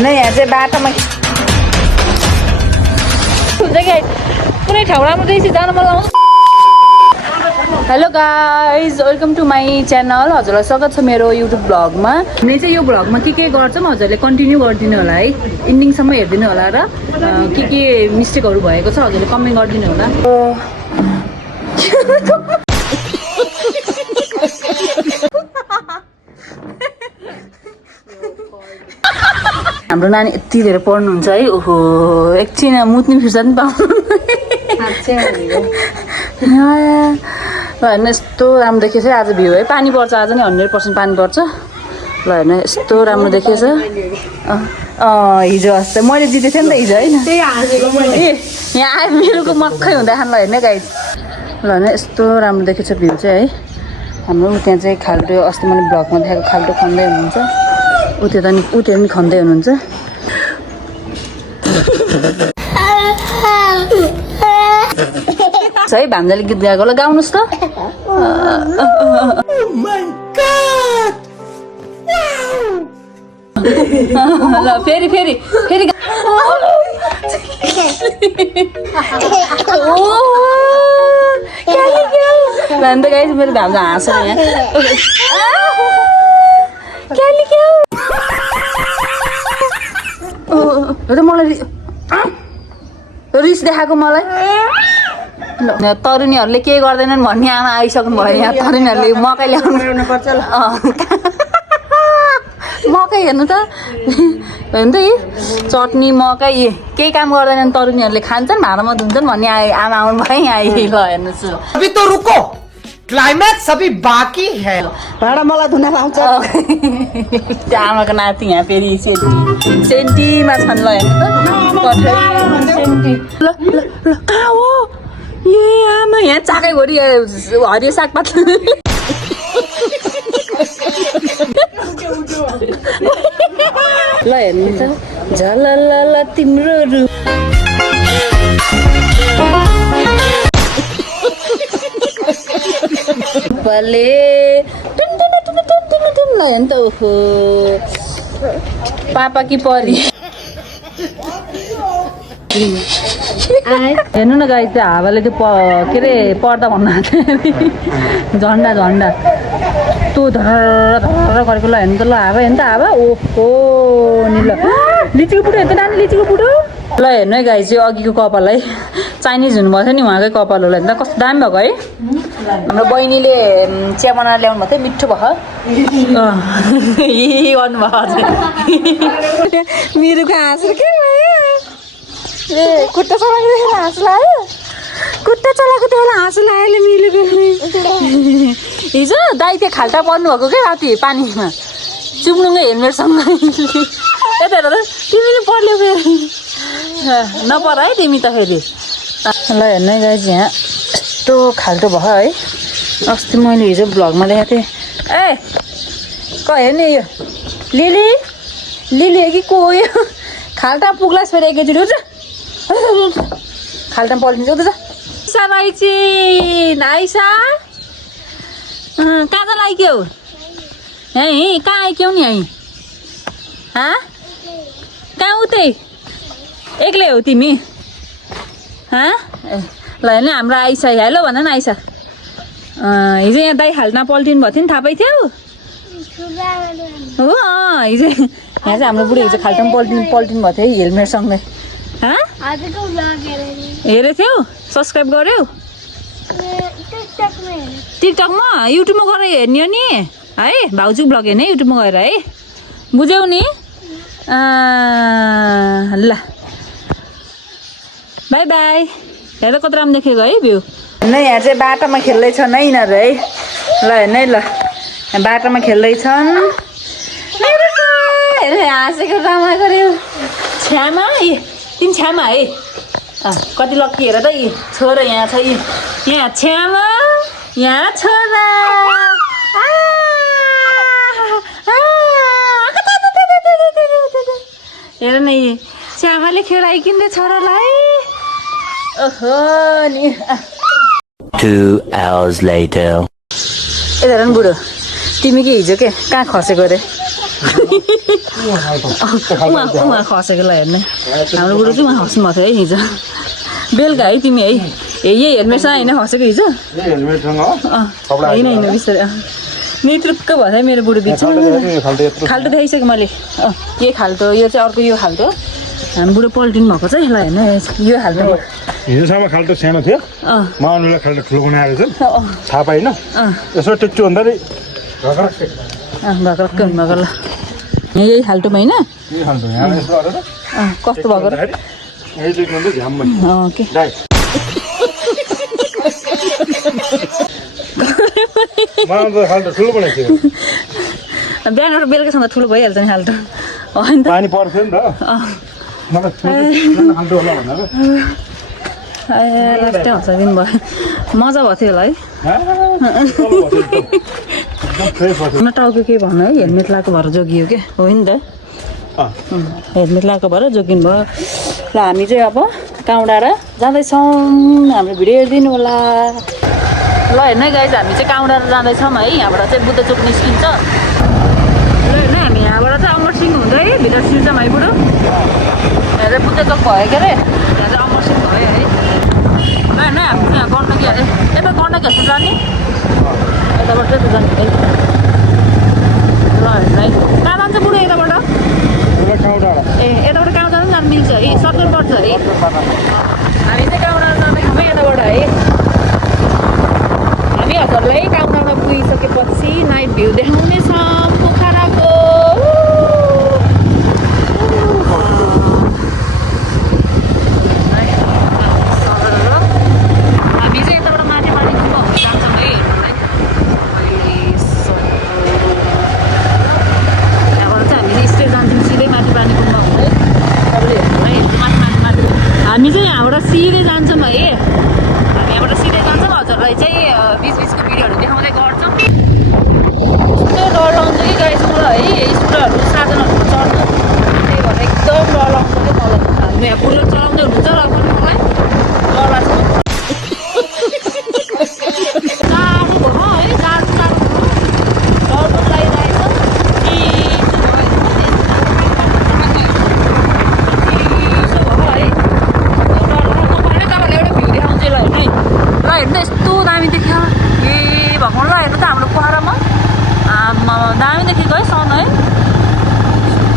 नै यहाँ चाहिँ बाटोमा हुन्छ कि कुनै ठाउँ राम्रो रहेछ जान मन लाउँछ। Hello guys welcome to my channel. हजुरलाई स्वागत छ मेरो युट्युब ब्लगमा। हामीले चाहिँ यो ब्लगमा के गर्छौँ हजुरले कन्टिन्यू गरिदिनु होला है, इन्डिङसम्म हेरिदिनु होला र के मिस्टेकहरू भएको छ हजुरले कमेन्ट गरिदिनु होला। हाम्रो नानी यति धेरै पढ्नुहुन्छ है, ओहो एकछिन मुत्ने फिर्सा पनि पाउनु हेर्नु यस्तो राम्रो देखेछ आज भ्यू है। पानी पर्छ आज नि 100% पानी पर्छ। ल हेर्नु यस्तो राम्रो देखेछ। हिजो अस्ति मैले जितेको थिएँ नि त हिजो होइन, ए यहाँ आयो मेरोको मक्खै हुँदा खानु। ल हेर्नु गाइज, ल हेर्नु यस्तो राम्रो देखेछ भ्यू चाहिँ है। हाम्रो त्यहाँ चाहिँ खाल्टो अस्ति मैले ब्लगमा देखाएको खाल्टो खन्दै हुनुहुन्छ, उतिर नि खन्दै हुनुहुन्छ। है भान्जाले गीत गाएको ल गाउनुहोस् त। ल फेरि फेरि फेरि अन्त गाइस मेरो भान्जा हाँसेर यहाँ मलाई रिस देखाएको मलाई। तरुनीहरूले के गर्दैनन् भन्ने आमा आइसक्नु भयो यहाँ। तरुनीहरूले मकै ल्याउनु पर्छ। मकै हेर्नु त हेर्नु त यी चटनी मकै केही काम गर्दैनन् तरुनीहरूले, खान्छन् भाँडामा धुन्छन् भन्ने आमा आउनु भयो यहाँ। ल हेर्नुहोस् अभी तो रुको, क्लाइमैक्स अभी बाकी है। भाँडा मलाई धुन लाउँछ आमाको नाति यहाँ फेरि सेन्टीमा छन्। ल हेर्नु त सेन्टी। ल ल ल कहाँ हो ए आमा यहाँ चाकैभरि हरियो सागपात। ल हेर्नु त झलल तिम्रो रु पले ल हेर्नु त ओहो पापा कि परी। हेर्नु न गाई चाहिँ हावाले त्यो के अरे पर्दा भन्नु झन्डा झन्डा त्यो धर धर गरेको। ल हेर्नु त ल हावा हेर्नु त हावा ओहो नि। ल लिचीको बुढो हेर्नु त नानी लिचीको बुढो। ल हेर्नु है गाई चाहिँ अघिको कपाल है चाइनिज हुनुभएको थियो नि उहाँकै कपाल होला। हेर्नु त कस्तो दामी भएको है। हाम्रो बहिनीले चिया बनाएर ल्याउनु भएको थियो, मिठो भयो गर्नुभयो। मिरुको हाँसेर के ए खुट्टा चलाएको देखेर हाँस लाग्यो, खुट्टा चलाएको देखेर हाँस लाग्यो मिलेको। हिजो दाइ त्यो खाल्टा पर्नु भएको क्या राति पानीमा चुम्नुङ्गै हेलमेटसँग। यता हेर त तिमीले पर्ल्यो फेरि नपर है तिमी त फेरि। ल हेर्नु है गाइज यहाँ यस्तो खाल्टो भयो है। अस्ति मैले हिजो ब्लगमा देखाएको थिएँ। ए क हेर्ने यो लिली लिली हो कि को हो यो खाल्टा पुग्लास् फेरि एकैचोटि हुन्छ खाल्टामा पल्टिन्छ उता आइसा राइचिन आइसा कहाँ त लाग्यो है कहाँ आइक्यौ नि है कहाँ उतै एक्लै हो तिमी ल हेर्नु हाम्रो आइसा हेलो भन न आइसा। हिजो यहाँ दाइ खाल्टामा पल्टिनु भएको थियो नि थाहा पाइ थियो हो। हिजो यहाँ चाहिँ हाम्रो बुढी हिजो खाल्टामा पल्टिनु भएको थियो है हेलमेटसँगै। हेरेको थियौ सब्सक्राइब गर्यौ टिकटकमा युट्युबमा गएर हेर्ने हो नि है। भाउजू ब्लग हेर्ने युट्युबमा गएर है बुझ्यौ नि। ल बाई बाई। हेर कति राम्रो देखेको है भ्यू। हेर्नु यहाँ चाहिँ बाटोमा खेल्दैछन् है यिनीहरू है। ल हेर्नु है ल यहाँ बाटोमा खेल्दैछन्। हेर हाँसेको ड्रामा गऱ्यो छ्यामा तिमी छ्यामा है कति लक्की हेर त यी छोरा यहाँ छ। यहाँ छ्यामा यहाँ छोरा हेर न यी श्यामाले खेलाइकिन्दै छोरालाई। ओहो नि 2 hours later. ए हेर न बुढो तिमी के हिजो के कहाँ खसेको रे उहाँ खसेकोलाई हेर्ने हाम्रो बुढो चाहिँ उहाँ खस्नु भएको थियो है हिजो बेलुका है तिमी है यही हेलमेटसँग होइन खसेको हिजो होइन बिस्तारै नेतृत्व भयो मेरो बुढो बिच खाल्टो देखाइसकेँ मैले यो खाल्टो यो चाहिँ अर्को यो खाल्टो हाम्रो बुढो पल्टिनु भएको चाहिँ ल हेर्नु यो खाल्टो हिजोसम्म खाल्टो सानो थियो माउनुलाई खाल्टो ठुलो बनाएर चाहिँ थाहा पाइन यसो टेक्चु भन्दाखेरि भएको ल यही खाल्टोमा होइन कस्तो भएको के खाल्टो ठुलो बनाएको थियो बिहान बेलुकासँग ठुलो भइहाल्छ नि खाल्टो होइन त पानी पर्थ्यो नि त खाल्टो होला भनेर लास्टै हँसा दिनुभयो मजा भएको थियो होला है टाउको के भन्नु है हेलमेट लगाएको भएर जोगियो क्या हो नि त हेलमेट लगाएको भएर जोगिनु भयो ल हामी चाहिँ अब काउडाँडा जाँदैछौँ हाम्रो भिडियो हेरिदिनु होला ल हेर्नु है गाइज हामी चाहिँ काउडाँडा जाँदैछौँ है यहाँबाट चाहिँ बुद्ध चोक निस्किन्छ ल हेर्नु हामी यहाँबाट चाहिँ अमरसिंह हुँदै भित्र सिर्छौँ है बुढो यहाँ चाहिँ बुद्ध चोक भयो के अरे यहाँ चाहिँ अमरसिंह भयो है ल हेर्नु हामी यहाँ गण्डकी अरे यता गण्डकी जस्तो जाने यताबाट चाहिँ जाने है ल हेर्नु है कहाँ जान्छ बुढो यताबाट ए यताबाट कहाँ जानु जानु मिल्छ है सर्कल पर्छ है हामी चाहिँ काउडाँडा जाँदैछौँ है यताबाट है हामी हजुरलाई काउडाँडा पुगिसकेपछि नाइट भ्यू देखाउनेछौँ पोखराको हामी चाहिँ यताबाट माथि माथि गुम्बा हुन जान्छौँ है यहाँबाट चाहिँ हामी स्ट्रेट जान्छौँ सिधै माथि पानी गुम्बा हुँदै तपाईँले हेर्नु है माथि हामी चाहिँ यहाँबाट सिधै जान्छौँ है हामी यहाँबाट सिधै जान्छौँ हजुरलाई चाहिँ बिचबिचको भिडियोहरू देखाउँदै गर्छौँ कस्तो डर लाउँछ कि गाइस मलाई है स्कुटरहरू साधनहरू चढ्नु त्यही भएर एकदम डर लाउँछ कि मलाई हामी यहाँ बुलेट चलाउँदै हुनुहुन्छ र पनि मलाई डर लाग्छ टाढो भयो है टाढो टाढो डर पनि लागिरहेको हेर्नु यस्तो दामी देख्यो ए भगवान् ल हेर्नु त हाम्रो पोखरामा दामी देखेको है सन है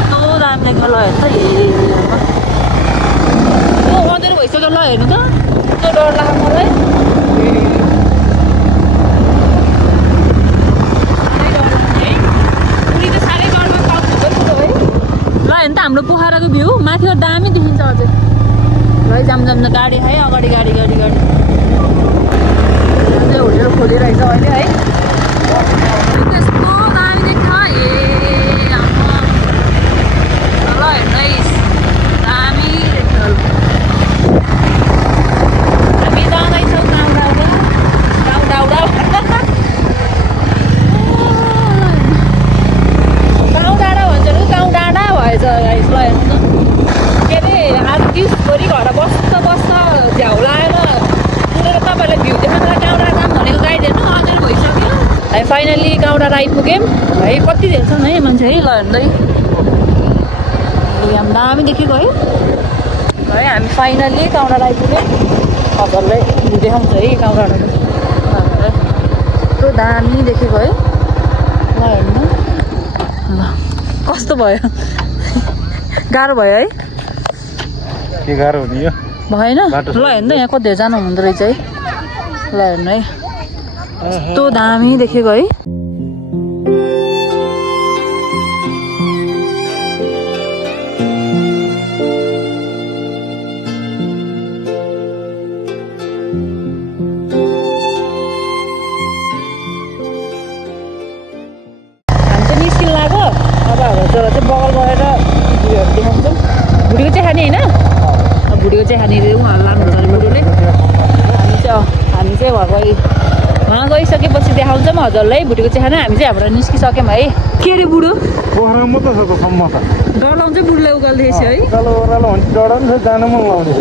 यस्तो दामी देख्यो ल हेर्नु त ए अँधेरो भइसक्यो ल हेर्नु त यस्तो डर लाग्यो मलाई ल हेर्नु त हाम्रो पोखराको भ्यू माथि दामी देखिन्छ अझै है जाम गाडी है अगाडि गाडी गाडी गाडी होटेल खोलिरहेछ अहिले है त्यस्तो दामी देख्छ ए ल हेर्नुहोस् दामी देख्छ हामी जाँदैछौँ काउडाँडा भन्छ काउडाँडा भएछ गाइस ल हेर्नु के अरे आज दिउँसभरि घर बस्छ झ्याउ लाएर पुगेर तपाईँलाई भ्यू देखाउन काउडाँडा जाम भनेको गाइड हेर्नु अँधेरो भइसक्यो हामी फाइनली काउडाँडा आइपुग्यौँ है कति धेरै छन् है मान्छे है ल हेर्दै यहाँ दामी देखेको है हामी फाइनली काउडाँडा आइपुग्यौँ हजुरलाई भ्यू देखाउँछ है काउडाँडाको यस्तो दामी देखेको है ल हेर्नु ल कस्तो भयो गाह्रो भयो है के गाह्रो हुने यो भएन ल हेर्नु यहाँ कति जानु हुँदो रहेछ है ल हेर्नु है यस्तो दामी देखेको है हामी चाहिँ निस्किन लाग्यो अब हजुर चाहिँ बगल गएर भ्यूहरू देखाउँछौँ भुडीको चाहिँ खाने होइन भुडीको चाहिँ खाने उहाँहरू लानुहुन्छ अरे बुढोले हामी चाहिँ वहाँ गइसकेपछि देखाउँछौँ हजुरलाई भुडीको चाहिँ खाना हामी चाहिँ हाम्रो निस्किसक्यौँ है के अरे बुढो पोखरामा त छ त सम्म त डर लाउँछ बुढोलाई उकाल्दैछ है उकालो ओह्रालो भने डर नि जानु मन लाउने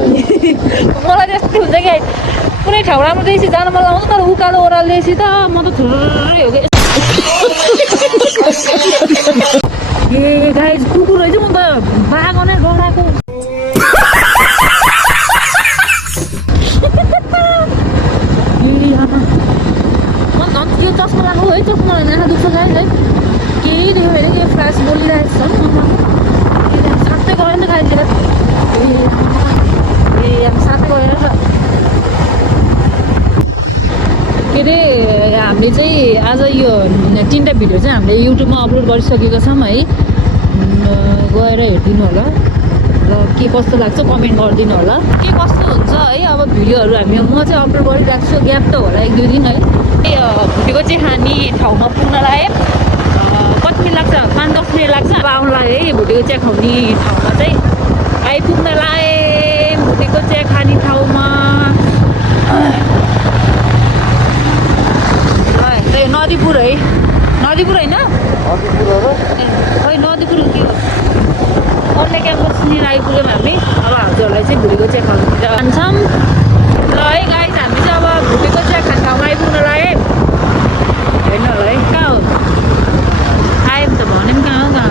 मलाई त्यस्तो हुन्छ कि कुनै ठाउँ राम्रो देखेपछि जानु मन लाउँछ तर उकालो ओह्रालो देखेपछि त म त थुप्रै हो कि गाइस कुकुर रहेछ म त बाघने डराएको यो चस्मा लाग्नु है चस्मा आँखा दुख्छ गाइस है केही देख्यो भने के फ्ल्यास बोलिरहेको छ साथै गयो नि त गाइस ए साथै गएर त के अरे हामीले चाहिँ आज यो 3टा भिडियो चाहिँ हामीले युट्युबमा अपलोड गरिसकेको छौँ है गएर हेरिदिनु होला र के कस्तो लाग्छ कमेन्ट गरिदिनु होला के कस्तो हुन्छ है अब भिडियोहरू म चाहिँ अपलोड गरिरहेको छु ग्याप त होला 1-2 दिन है भुटेको चाहिँ खाने ठाउँमा पुग्नलाई कति मिनट लाग्छ 5-10 मिनट लाग्छ अब आउनलाई है भुटेको चिया खुवाउने ठाउँमा चाहिँ आइपुग्नलाई भुटेको चिया खाने ठाउँमा नदीपुर है नदीपुर होइन खै नदीपुर के हो अन्य क्याम्पसनिर आइपुग्यौँ हामी अब हजुरहरूलाई चाहिँ भुटेको चिया खानु जान्छौँ र है गाइस हामी चाहिँ अब भुटेको चिया खाने ठाउँमा आइपुग्नलाई हेर्नु होला है कहाँ हो आयौँ त भन्यो नि कहाँ हो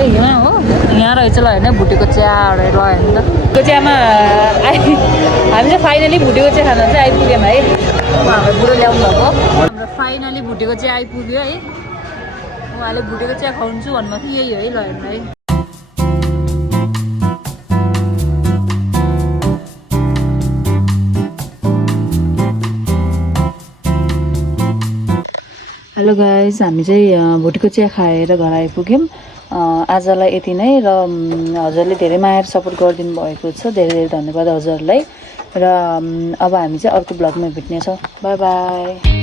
ए यहाँ हो यहाँ रहेछ ल होइन भुटेको चिया ल हेर्नु त भुटेको चियामा हामी चाहिँ फाइनली भुटेको चिया खान चाहिँ आइपुग्यौँ है उहाँहरूले बुढो ल्याउनु भएको हाम्रो फाइनली भुटेको चिया आइपुग्यो है उहाँले भुटेको चिया खुवाउँछु भन्नुभएको थियो यही हो है ल हेर्नु है हेलो गाइस हामी चाहिँ भुटेको चिया खाएर घर आइपुग्यौँ आजलाई यति नै र हजुरले धेरै माया सपोर्ट गरिदिनु भएको छ धेरै धेरै धन्यवाद हजुरलाई र अब हामी चाहिँ अर्को ब्लगमा भेट्नेछौँ बाई बाई